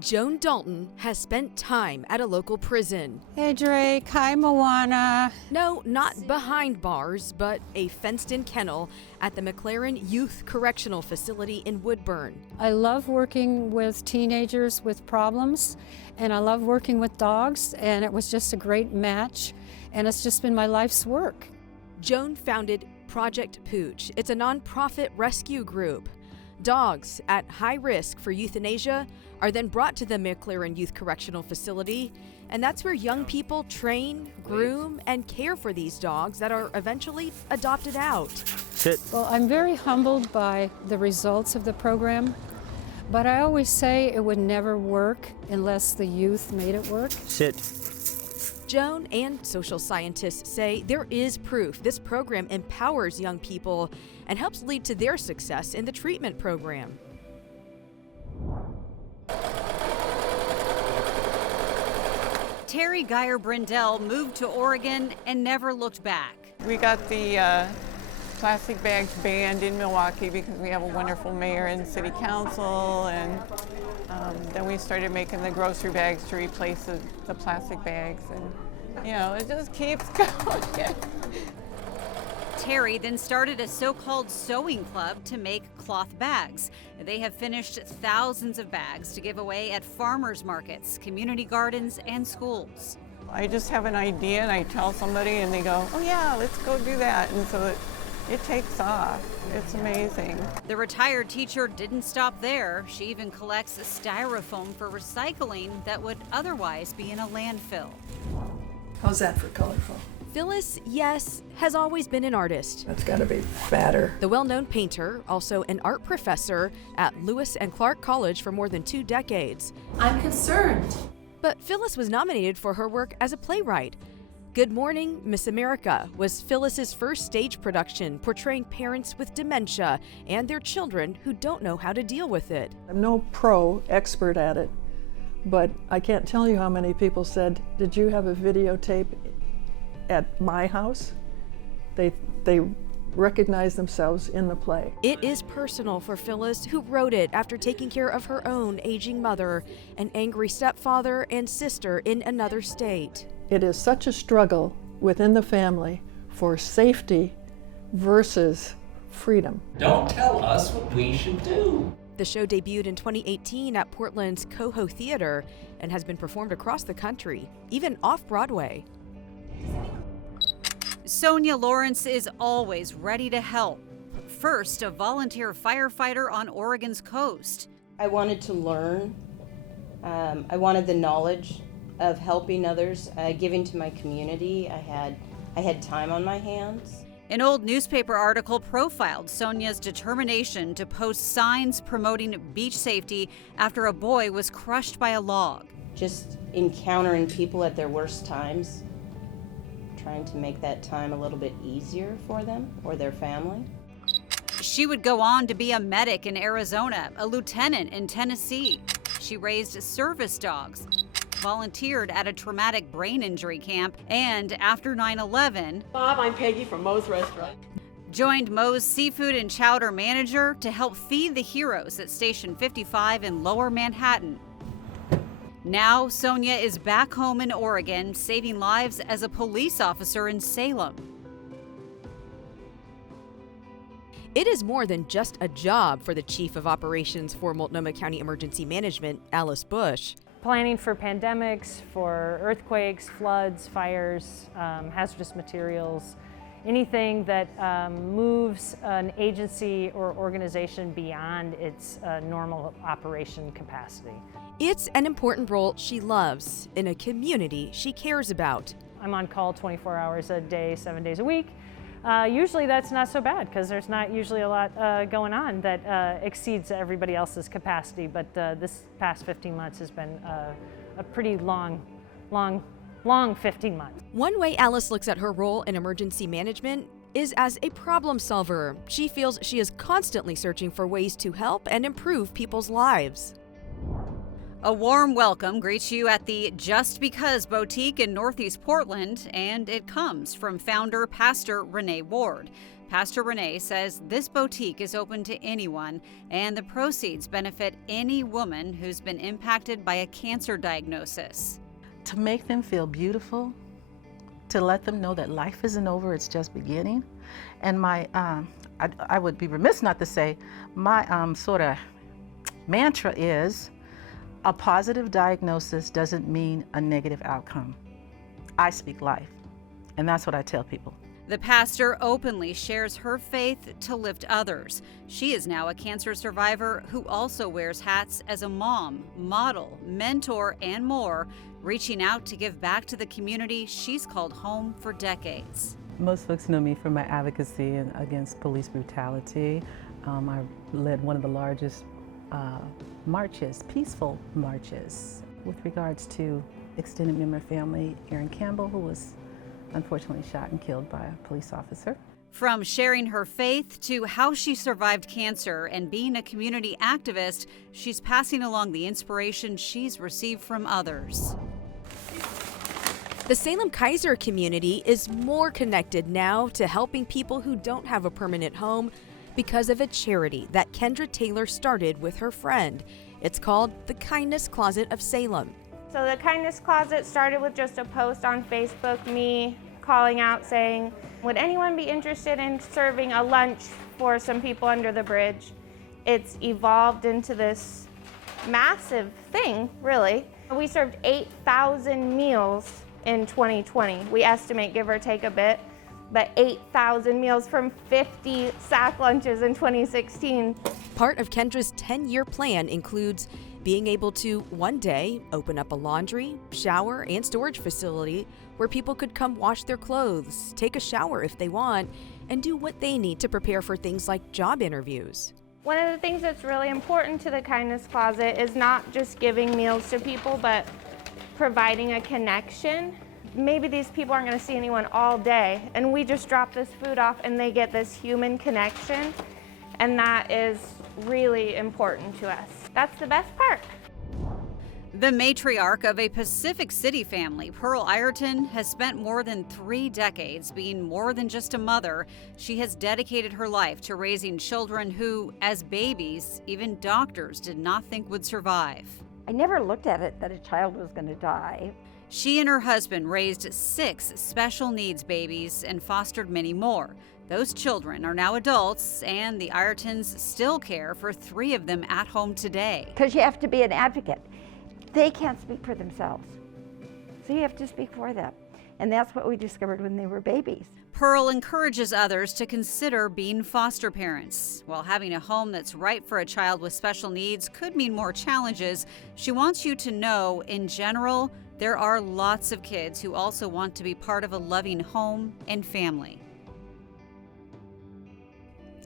Joan Dalton has spent time at a local prison. Hey Drake, hi Moana. No, not behind bars, but a fenced-in kennel at the McLaren Youth Correctional Facility in Woodburn. I love working with teenagers with problems, and I love working with dogs, and it was just a great match, and it's just been my life's work. Joan founded Project Pooch. It's a nonprofit rescue group. Dogs at high risk for euthanasia are then brought to the McLaren Youth Correctional Facility, and that's where young people train, groom, and care for these dogs that are eventually adopted out. Sit. Well, I'm very humbled by the results of the program, but I always say it would never work unless the youth made it work. Sit. Joan and social scientists say there is proof this program empowers young people and helps lead to their success in the treatment program. Terry Geyer Brandell moved to Oregon and never looked back. We got the plastic bags banned in Milwaukee because we have a wonderful mayor and city council, and then we started making the grocery bags to replace the plastic bags, and you know, it just keeps going. Terry then started a so-called sewing club to make cloth bags. They have finished thousands of bags to give away at farmers markets, community gardens, and schools. I just have an idea and I tell somebody and they go, oh yeah, let's go do that, and so it takes off. It's amazing. The retired teacher didn't stop there. She even collects styrofoam for recycling that would otherwise be in a landfill. How's that for colorful? Phyllis Yes has always been an artist. That's got to be fatter. The well-known painter, also an art professor at Lewis and Clark College for more than 2 decades. I'm concerned. But Phyllis was nominated for her work as a playwright. Good Morning, Miss America was Phyllis's first stage production portraying parents with dementia and their children who don't know how to deal with it. I'm no pro expert at it, but I can't tell you how many people said, did you have a videotape at my house? They recognize themselves in the play. It is personal for Phyllis, who wrote it after taking care of her own aging mother, an angry stepfather, and sister in another state. It is such a struggle within the family for safety versus freedom. Don't tell us what we should do. The show debuted in 2018 at Portland's Coho Theater and has been performed across the country, even off-Broadway. Sonia Lawrence is always ready to help. First, a volunteer firefighter on Oregon's coast. I wanted to learn. I wanted the knowledge of helping others, giving to my community. I had time on my hands. An old newspaper article profiled Sonia's determination to post signs promoting beach safety after a boy was crushed by a log. Just encountering people at their worst times, trying to make that time a little bit easier for them or their family. She would go on to be a medic in Arizona, a lieutenant in Tennessee. She raised service dogs, volunteered at a traumatic brain injury camp, and after 9/11, Bob, I'm Peggy from Moe's Restaurant. Joined Moe's seafood and chowder manager to help feed the heroes at Station 55 in Lower Manhattan. Now, Sonia is back home in Oregon, saving lives as a police officer in Salem. It is more than just a job for the Chief of Operations for Multnomah County Emergency Management, Alice Bush. Planning for pandemics, for earthquakes, floods, fires, hazardous materials, anything that moves an agency or organization beyond its normal operation capacity. It's an important role she loves in a community she cares about. I'm on call 24 hours a day, 7 days a week. Usually that's not so bad because there's not usually a lot going on that exceeds everybody else's capacity, but this past 15 months has been a pretty long 15 months. One way Alice looks at her role in emergency management is as a problem solver. She feels she is constantly searching for ways to help and improve people's lives. A warm welcome greets you at the Just Because Boutique in Northeast Portland, and it comes from founder Pastor Renee Ward. Pastor Renee says this boutique is open to anyone, and the proceeds benefit any woman who's been impacted by a cancer diagnosis. To make them feel beautiful, to let them know that life isn't over, it's just beginning. And I would be remiss not to say, my sort of mantra is, a positive diagnosis doesn't mean a negative outcome. I speak life, and that's what I tell people. The pastor openly shares her faith to lift others. She is now a cancer survivor who also wears hats as a mom, model, mentor, and more, reaching out to give back to the community she's called home for decades. Most folks know me for my advocacy against police brutality. I led one of the largest marches, peaceful marches, with regards to extended member family, Aaron Campbell, who was unfortunately shot and killed by a police officer. From sharing her faith to how she survived cancer and being a community activist, she's passing along the inspiration she's received from others. The Salem-Keizer community is more connected now to helping people who don't have a permanent home because of a charity that Kendra Taylor started with her friend. It's called the Kindness Closet of Salem. So the Kindness Closet started with just a post on Facebook, me calling out saying, would anyone be interested in serving a lunch for some people under the bridge? It's evolved into this massive thing, really. We served 8,000 meals in 2020. We estimate, give or take a bit, but 8,000 meals from 50 sack lunches in 2016. Part of Kendra's 10-year plan includes being able to, one day, open up a laundry, shower, and storage facility where people could come wash their clothes, take a shower if they want, and do what they need to prepare for things like job interviews. One of the things that's really important to the Kindness Closet is not just giving meals to people, but providing a connection. Maybe these people aren't going to see anyone all day, and we just drop this food off and they get this human connection, and that is really important to us. That's the best part. The matriarch of a Pacific City family, Pearl Ireton, has spent more than 3 decades being more than just a mother. She has dedicated her life to raising children who, as babies, even doctors did not think would survive. I never looked at it that a child was going to die. She and her husband raised 6 special needs babies and fostered many more. Those children are now adults, and the Iretons still care for 3 of them at home today. Because you have to be an advocate. They can't speak for themselves, so you have to speak for them. And that's what we discovered when they were babies. Pearl encourages others to consider being foster parents. While having a home that's right for a child with special needs could mean more challenges, she wants you to know, in general, there are lots of kids who also want to be part of a loving home and family.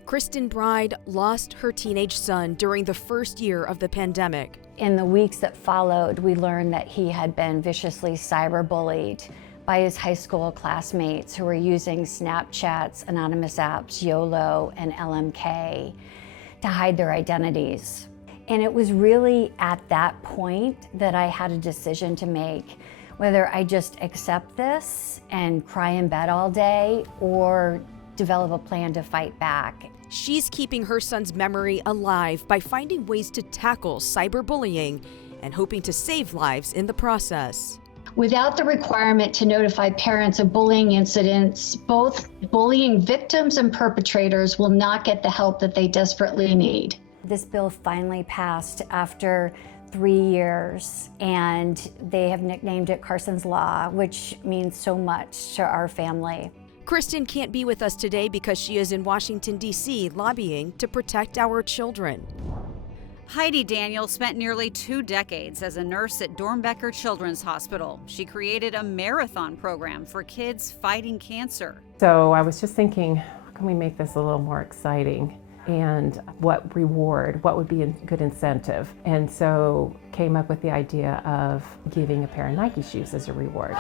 Kristen Bride lost her teenage son during the first year of the pandemic. In the weeks that followed, we learned that he had been viciously cyberbullied by his high school classmates who were using Snapchats, anonymous apps, YOLO, and LMK to hide their identities. And it was really at that point that I had a decision to make, whether I just accept this and cry in bed all day or develop a plan to fight back. She's keeping her son's memory alive by finding ways to tackle cyberbullying and hoping to save lives in the process. Without the requirement to notify parents of bullying incidents, both bullying victims and perpetrators will not get the help that they desperately need. This bill finally passed after 3 years, and they have nicknamed it Carson's Law, which means so much to our family. Kristen can't be with us today because she is in Washington, D.C. lobbying to protect our children. Heidi Daniel spent nearly 2 decades as a nurse at Dornbecker Children's Hospital. She created a marathon program for kids fighting cancer. So I was just thinking, how can we make this a little more exciting? And what would be a good incentive? And so came up with the idea of giving a pair of Nike shoes as a reward.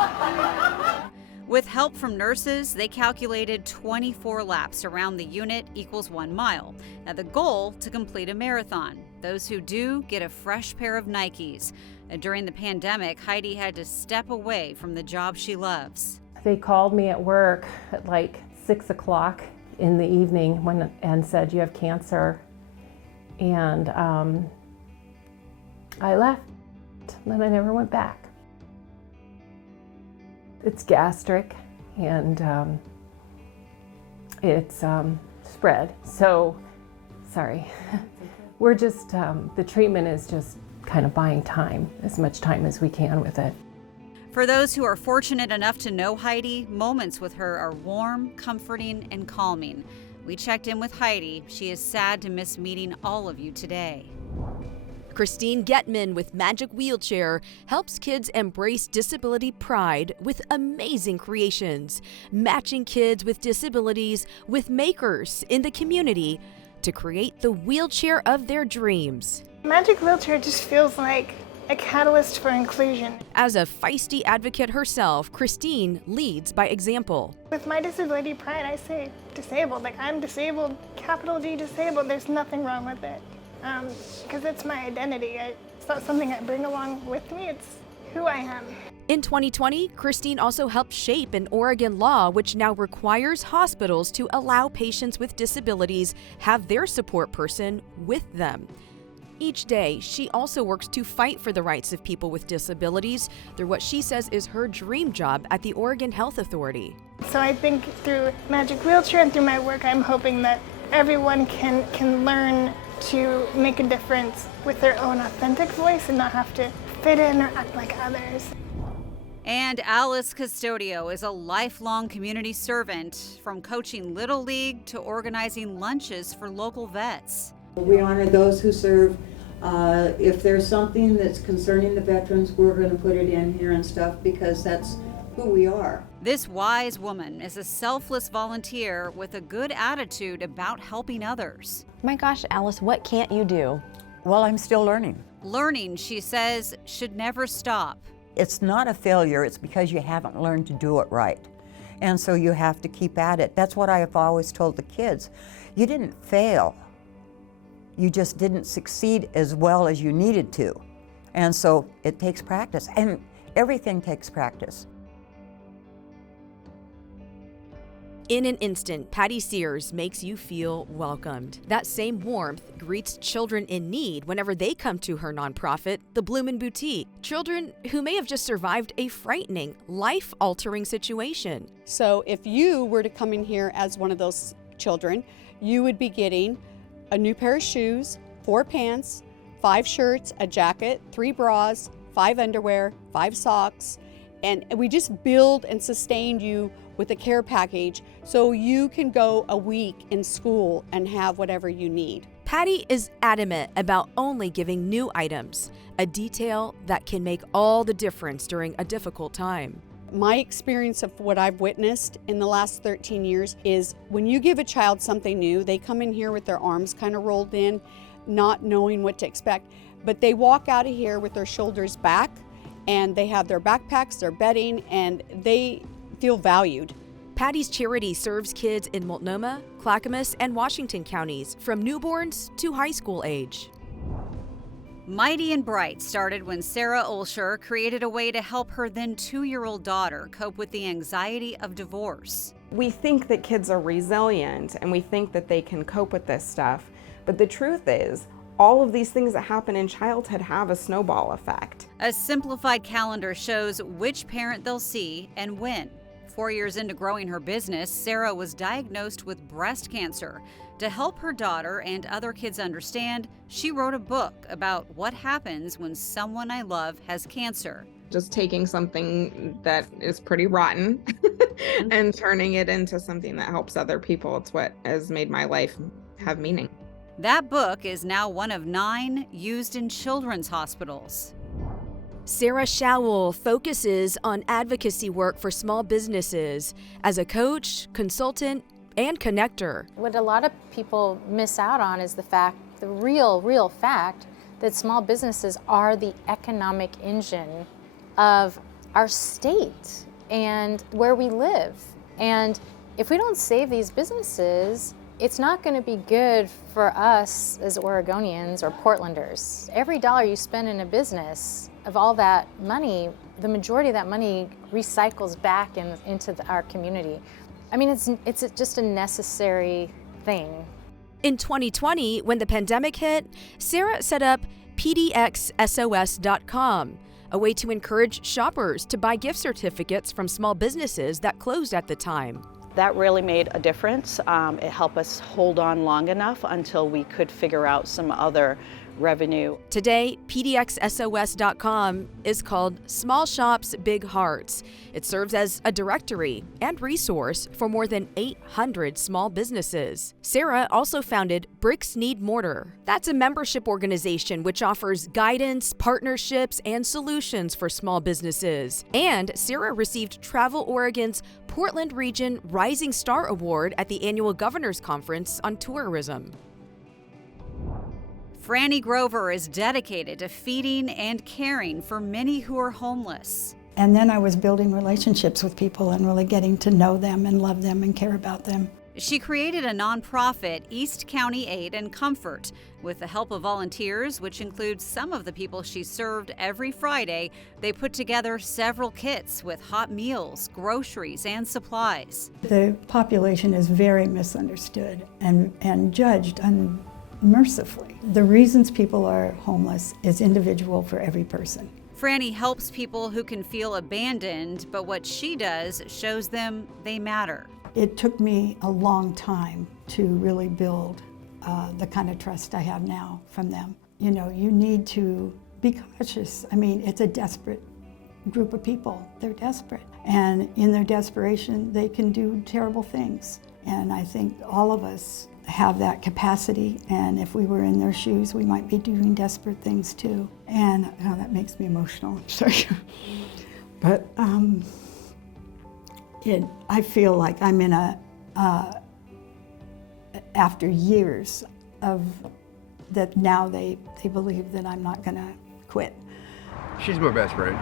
With help from nurses, they calculated 24 laps around the unit equals 1 mile. Now the goal, to complete a marathon. Those who do get a fresh pair of Nikes. During the pandemic, Heidi had to step away from the job she loves. They called me at work at like 6 o'clock in the evening and said, "You have cancer." And I left, and then I never went back. It's gastric, and it's spread. So, sorry. We're just, the treatment is just kind of buying time, as much time as we can with it. For those who are fortunate enough to know Heidi, moments with her are warm, comforting, and calming. We checked in with Heidi. She is sad to miss meeting all of you today. Christine Gottman with Magic Wheelchair helps kids embrace disability pride with amazing creations, matching kids with disabilities with makers in the community to create the wheelchair of their dreams. Magic Wheelchair just feels like a catalyst for inclusion. As a feisty advocate herself, Christine leads by example. With my disability pride, I say disabled. Like, I'm disabled, capital D disabled. There's nothing wrong with it. Because it's my identity. It's not something I bring along with me, it's who I am. In 2020, Christine also helped shape an Oregon law which now requires hospitals to allow patients with disabilities have their support person with them. Each day, she also works to fight for the rights of people with disabilities through what she says is her dream job at the Oregon Health Authority. So I think through Magic Wheelchair and through my work, I'm hoping that everyone can learn to make a difference with their own authentic voice and not have to fit in or act like others. And Alicecustodio is a lifelong community servant, from coaching Little League to organizing lunches for local vets. We honor those who serve. If there's something that's concerning the veterans, we're going to put it in here and stuff because that's who we are. This wise woman is a selfless volunteer with a good attitude about helping others. My gosh, Alice, what can't you do? Well, I'm still learning. Learning, she says, should never stop. It's not a failure, it's because you haven't learned to do it right. And so you have to keep at it. That's what I have always told the kids. You didn't fail. You just didn't succeed as well as you needed to. And so it takes practice, and everything takes practice. In an instant, Patty Sears makes you feel welcomed. That same warmth greets children in need whenever they come to her nonprofit, the Bloomin' Boutique. Children who may have just survived a frightening, life-altering situation. So if you were to come in here as one of those children, you would be getting a new pair of shoes, 4 pants, 5 shirts, a jacket, 3 bras, 5 underwear, 5 socks, and we just build and sustain you with a care package so you can go a week in school and have whatever you need. Patty is adamant about only giving new items, a detail that can make all the difference during a difficult time. My experience of what I've witnessed in the last 13 years is when you give a child something new, they come in here with their arms kind of rolled in, not knowing what to expect, but they walk out of here with their shoulders back and they have their backpacks, their bedding, and they feel valued. Patty's charity serves kids in Multnomah, Clackamas, and Washington counties from newborns to high school age. Mighty and Bright started when Sarah Olsher created a way to help her then 2-year-old daughter cope with the anxiety of divorce. We think that kids are resilient and we think that they can cope with this stuff, but the truth is, all of these things that happen in childhood have a snowball effect. A simplified calendar shows which parent they'll see and when. 4 years into growing her business, Sarah was diagnosed with breast cancer. To help her daughter and other kids understand, she wrote a book about what happens when someone I love has cancer. Just taking something that is pretty rotten and turning it into something that helps other people. It's what has made my life have meaning. That book is now one of 9 used in children's hospitals. Sarah Showell focuses on advocacy work for small businesses as a coach, consultant, and connector. What a lot of people miss out on is the real fact that small businesses are the economic engine of our state and where we live. And if we don't save these businesses, it's not going to be good for us as Oregonians or Portlanders. Every dollar you spend in a business, of all that money, the majority of that money recycles back into our community. I mean, it's just a necessary thing. In 2020, when the pandemic hit, Sarah set up pdxsos.com, a way to encourage shoppers to buy gift certificates from small businesses that closed at the time. That really made a difference. It helped us hold on long enough until we could figure out some other revenue. Today, pdxsos.com is called Small Shops, Big Hearts. It serves as a directory and resource for more than 800 small businesses. Sarah also founded Bricks Need Mortar. That's a membership organization which offers guidance, partnerships, and solutions for small businesses. And Sarah received Travel Oregon's Portland Region Rising Star Award at the annual Governor's Conference on Tourism. Franny Grover is dedicated to feeding and caring for many who are homeless. And then I was building relationships with people and really getting to know them and love them and care about them. She created a nonprofit, East County Aid and Comfort, with the help of volunteers, which includes some of the people she served every Friday. They put together several kits with hot meals, groceries, and supplies. The population is very misunderstood and judged unmercifully. The reasons people are homeless is individual for every person. Franny helps people who can feel abandoned, but what she does shows them they matter. It took me a long time to really build the kind of trust I have now from them. You know, you need to be cautious. I mean, it's a desperate group of people. They're desperate. And in their desperation, they can do terrible things. And I think all of us have that capacity, and if we were in their shoes, we might be doing desperate things too. And that makes me emotional. Sorry. But I feel like I'm in after years of that, now they believe that I'm not gonna quit. She's my best friend.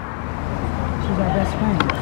She's our best friend.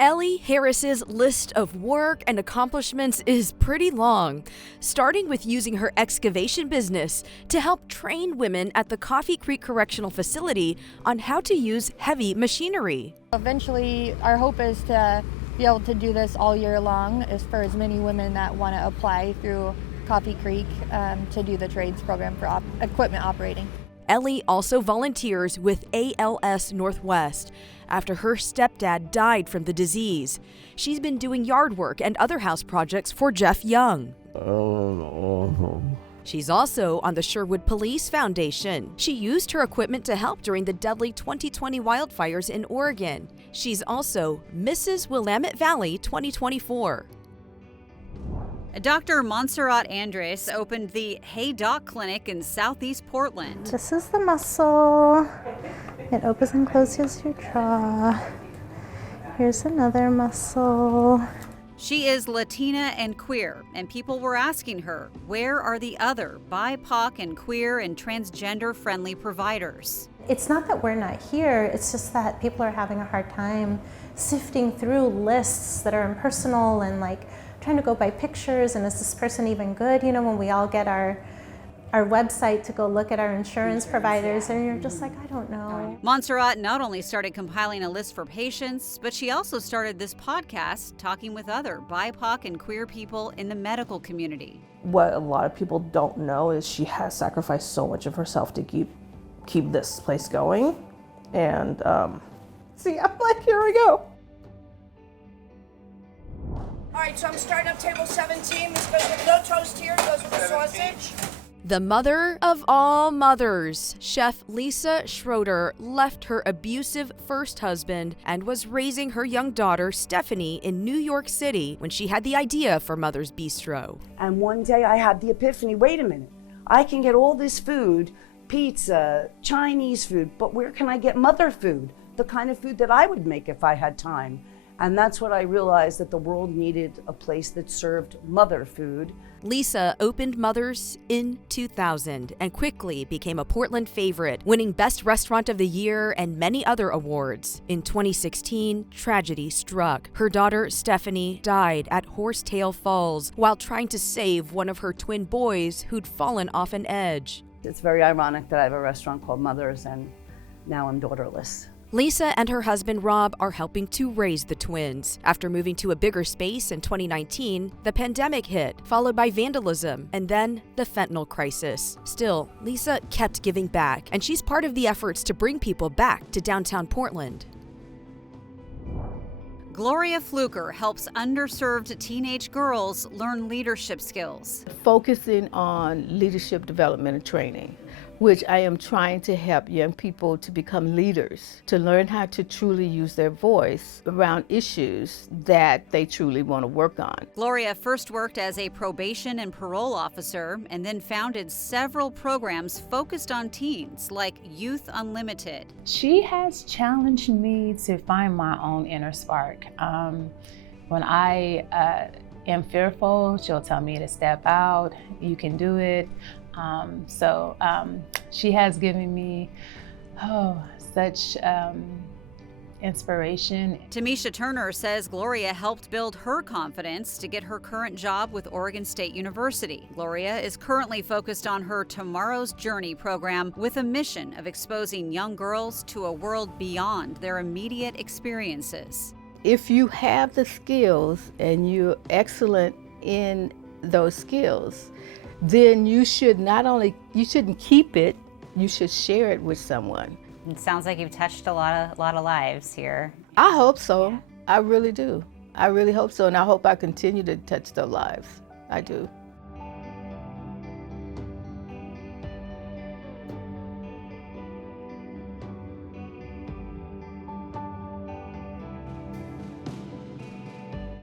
Ellie Harris's list of work and accomplishments is pretty long, starting with using her excavation business to help train women at the Coffee Creek Correctional Facility on how to use heavy machinery. Eventually, our hope is to be able to do this all year long, as for as many women that want to apply through Coffee Creek to do the trades program for equipment operating. Ellie also volunteers with ALS Northwest. After her stepdad died from the disease, she's been doing yard work and other house projects for Jeff Young. She's also on the Sherwood Police Foundation. She used her equipment to help during the deadly 2020 wildfires in Oregon. She's also Mrs. Willamette Valley 2024. Dr. Monserat Andres opened the Hey Doc Clinic in Southeast Portland. This is the muscle. It opens and closes your jaw. Here's another muscle. She is Latina and queer, and people were asking her, where are the other BIPOC and queer and transgender-friendly providers? It's not that we're not here, it's just that people are having a hard time sifting through lists that are impersonal and like trying to go by pictures, and is this person even good? You know, when we all get our website to go look at our insurance providers, and you're just like, I don't know. Monserat not only started compiling a list for patients, but she also started this podcast talking with other BIPOC and queer people in the medical community. What a lot of people don't know is she has sacrificed so much of herself to keep this place going. And see, I'm like, here we go. All right, so I'm starting up table 17. This goes with no toast here, goes with the sausage. The mother of all mothers, Chef Lisa Schroeder, left her abusive first husband and was raising her young daughter, Stephanie, in New York City when she had the idea for Mother's Bistro. And one day I had the epiphany, wait a minute, I can get all this food, pizza, Chinese food, but where can I get mother food? The kind of food that I would make if I had time. And that's what I realized, that the world needed a place that served mother food. Lisa opened Mother's in 2000 and quickly became a Portland favorite, winning Best Restaurant of the Year and many other awards. In 2016, tragedy struck. Her daughter, Stephanie, died at Horsetail Falls while trying to save one of her twin boys who'd fallen off an edge. It's very ironic that I have a restaurant called Mother's and now I'm daughterless. Lisa and her husband Rob are helping to raise the twins. After moving to a bigger space in 2019, the pandemic hit, followed by vandalism, and then the fentanyl crisis. Still, Lisa kept giving back, and she's part of the efforts to bring people back to downtown Portland. Gloria Fluker helps underserved teenage girls learn leadership skills. Focusing on leadership development and training, which I am trying to help young people to become leaders, to learn how to truly use their voice around issues that they truly want to work on. Gloria first worked as a probation and parole officer and then founded several programs focused on teens, like Youth Unlimited. She has challenged me to find my own inner spark. When I am fearful, she'll tell me to step out, you can do it. She has given me such inspiration. Tamisha Turner says Gloria helped build her confidence to get her current job with Oregon State University. Gloria is currently focused on her Tomorrow's Journey program with a mission of exposing young girls to a world beyond their immediate experiences. If you have the skills and you're excellent in those skills, then you should you shouldn't keep it, you should share it with someone. It sounds like you've touched a lot of lives here. I hope so. I really do. I really hope so, and I hope I continue to touch their lives. I do.